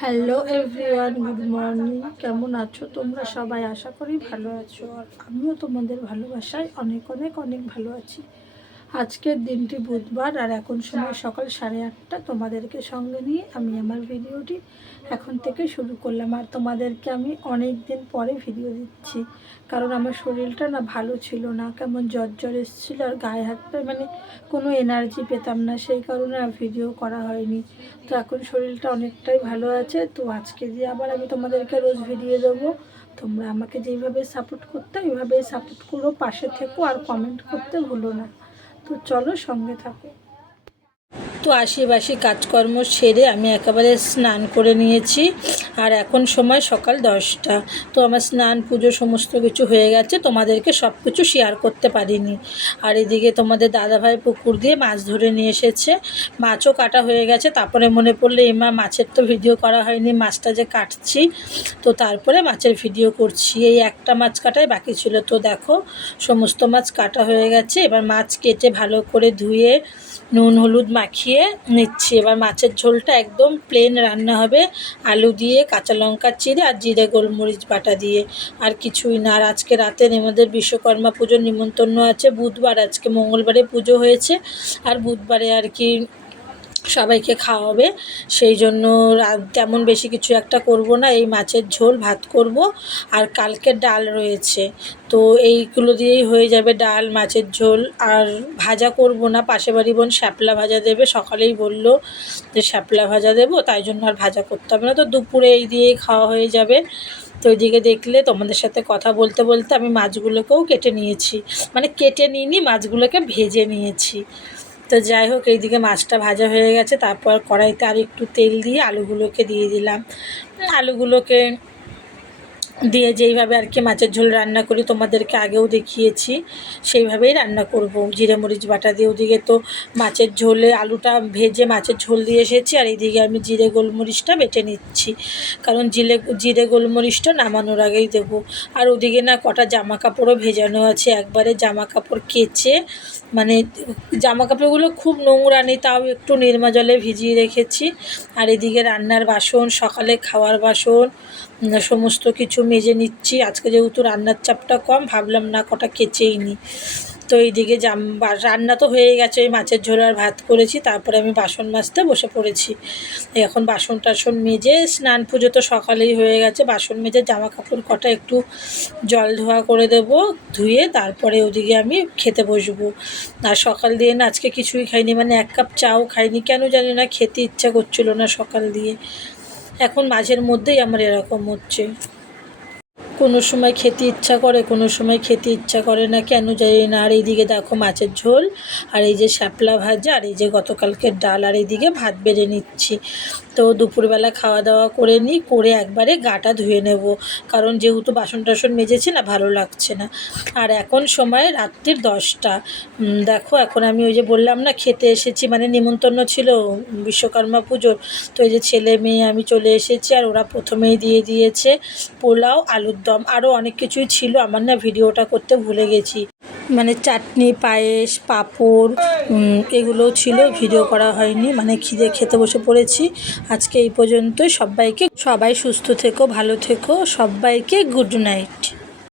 Hello everyone good morning কেমন আছো তোমরা? সবাই আশা করি ভালো আছো। আর আমিও তোমাদের ভালোবাসায় অনেক অনেক অনেক ভালো আছি। আজকের দিনটি বুধবার আর এখন সময় সকাল সাড়ে আটটা। তোমাদেরকে সঙ্গে নিয়ে আমি আমার ভিডিওটি এখন থেকে শুরু করলাম। আর তোমাদেরকে আমি অনেক দিন পরে ভিডিও দিচ্ছি। কারণ আমার শরীরটা না ভালো ছিল না কেমন জ্বর জ্বর এসেছিল আর গায়ে হাত পায়ে মানে কোনো এনার্জি পেতাম না। সেই কারণে আর ভিডিও করা হয়নি। তো এখন শরীরটা অনেকটাই ভালো আছে। তো আজকে দিয়ে আবার আমি তোমাদেরকে রোজ ভিডিও দেবো তোমরা আমাকে যেইভাবে সাপোর্ট করতে ওইভাবেই সাপোর্ট করো। পাশে থেকো আর কমেন্ট করতে ভুলো না। তো চলো সঙ্গে থাকো। তো আশিবাসি কাজকর্ম সেরে আমি একেবারে স্নান করে নিয়েছি। আর এখন সময় সকাল দশটা। তো আমার স্নান, পুজো সমস্ত কিছু হয়ে গেছে। তোমাদেরকে সব কিছু শেয়ার করতে পারিনি। আর এদিকে তোমাদের দাদাভাই পুকুর দিয়ে মাছ ধরে নিয়ে এসেছে। মাছও কাটা হয়ে গেছে। তারপরে মনে পড়লে এমা মাছের তো ভিডিও করা হয়নি। মাছটা যে কাটছি। তো তারপরে মাছের ভিডিও করছি। এই একটা মাছ কাটাই বাকি ছিল। তো দেখো, সমস্ত মাছ কাটা হয়ে গেছে। এবার মাছ কেটে ভালো করে ধুয়ে নুন, হলুদ মাখিয়ে নিচ্ছি। এবার মাছের ঝোলটা একদম প্লেন রান্না হবে। আলু দিয়ে, কাঁচা লঙ্কা চিরে আর জিরে গোলমরিচ বাটা দিয়ে। আর কিছুই না। আর আজকে রাতে আমাদের বিশ্বকর্মা পুজোর নিমন্ত্রণ আছে। বুধবার আজকে মঙ্গলবারে পুজো হয়েছে। আর বুধবারে আর কি সবাইকে খাওয়াবে। সেই জন্য তেমন বেশি কিছু একটা করব না। এই মাছের ঝোল, ভাত করব। আর কালকে ডাল রয়েছে। তো এইগুলো দিয়েই হয়ে যাবে ডাল, মাছের ঝোল। আর ভাজা করব না। পাশে বাড়ি বোন শ্যাপলা ভাজা দেবে। সকালেই বলল যে শ্যাপলা ভাজা দেবো। তাই জন্য আর ভাজা করতে হবে না। তো দুপুরে এই দিয়েই খাওয়া হয়ে যাবে। তো ওইদিকে দেখলে তোমাদের সাথে কথা বলতে বলতে আমি মাছগুলোকেও কেটে নিয়েছি। মানে কেটে নিইনি, মাছগুলোকে ভেজে নিয়েছি। তো যাই হোক, এইদিকে মাছটা ভাজা হয়ে গেছে। তারপর কড়াইতে আর একটু তেল দিয়ে আলুগুলোকে দিয়ে দিলাম। আলুগুলোকে দিয়ে যেইভাবে আর কি মাছের ঝোল রান্না করি, তোমাদেরকে আগেও দেখিয়েছি। সেইভাবেই রান্না করব। জিরে, মরিচ, বাটা দিয়ে ওদিকে তো মাছের ঝোলে আলুটা ভেজে মাছের ঝোল দিয়ে এসেছি, আর এইদিকে আমি জিরে, গোলমরিচটা বেটে নিচ্ছি। কারণ জিরে জিরে, গোলমরিচটা নামানোর আগেই দেবো। আর ওদিকে না কটা জামা কাপড়ও ভেজানো আছে। একবারে জামা কাপড় কেচে মানে জামা কাপড়গুলো খুব নোংরা নেই, তাও একটু নির্মা জলে ভিজিয়ে রেখেছি। আর এদিকে রান্নার বাসন, সকালে খাওয়ার বাসন, সমস্ত কিছু মেজে নিচ্ছি। আজকে যেহেতু রান্নার চাপটা কম, ভাবলাম না কটা কেচেই নিই তো এইদিকে জাম রান্না তো হয়ে গেছে ওই মাছের ঝোল আর ভাত করেছি, তারপরে আমি বাসন মাজতে বসে পড়েছি। এখন বাসন টাসন মেজে স্নান পুজো তো সকালেই হয়ে গেছে, বাসন মেজে জামা কাপড় কটা একটু জল ধোয়া করে দেব, ধুয়ে তারপরে ওদিকে আমি খেতে বসবো। আর সকাল দিয়ে না আজকে কিছুই খাইনি মানে এক কাপ চাও খাইনি, কেন জানি না, খেতে ইচ্ছা করছিল না সকাল দিয়ে। এখন মাঝের মধ্যেই আমার এরকম হচ্ছে। কোনো সময় খেতে ইচ্ছা করে, কোনো সময় খেতে ইচ্ছা করে না, কেন জানি না। আর এইদিকে দেখো মাছের ঝোল, আর এই যে শ্যাপলা ভাজা, আর এই যে গতকালকে ডাল, আর এইদিকে ভাত বেড়ে নিচ্ছি। তো দুপুরবেলা খাওয়া দাওয়া করে নিই, করে একবারে গাটা ধুয়ে নেব। কারণ যেহেতু বাসন টাসন মেজেছি না, ভালো লাগছে না। আর এখন সময় রাত্রির দশটা। দেখো এখন আমি ওই যে বললাম না, খেতে এসেছি মানে নিমন্ত্রণ ছিল বিশ্বকর্মা পুজোর। তো এই যে ছেলে মেয়ে, আমি চলে এসেছি, আর ওরা প্রথমেই দিয়ে দিয়েছে পোলাও, আলুর দম আরও অনেক কিছুই ছিল। আমার না ভিডিওটা করতে ভুলে গেছি। মানে চাটনি, পায়েস, পাঁপড় এগুলোও ছিল। ভিডিও করা হয়নি। মানে খিদে খেতে বসে পড়েছি। আজকে এই পর্যন্ত সবাইকে, সবাই সুস্থ থেকো, ভালো থেকো। সবাইকে গুড নাইট।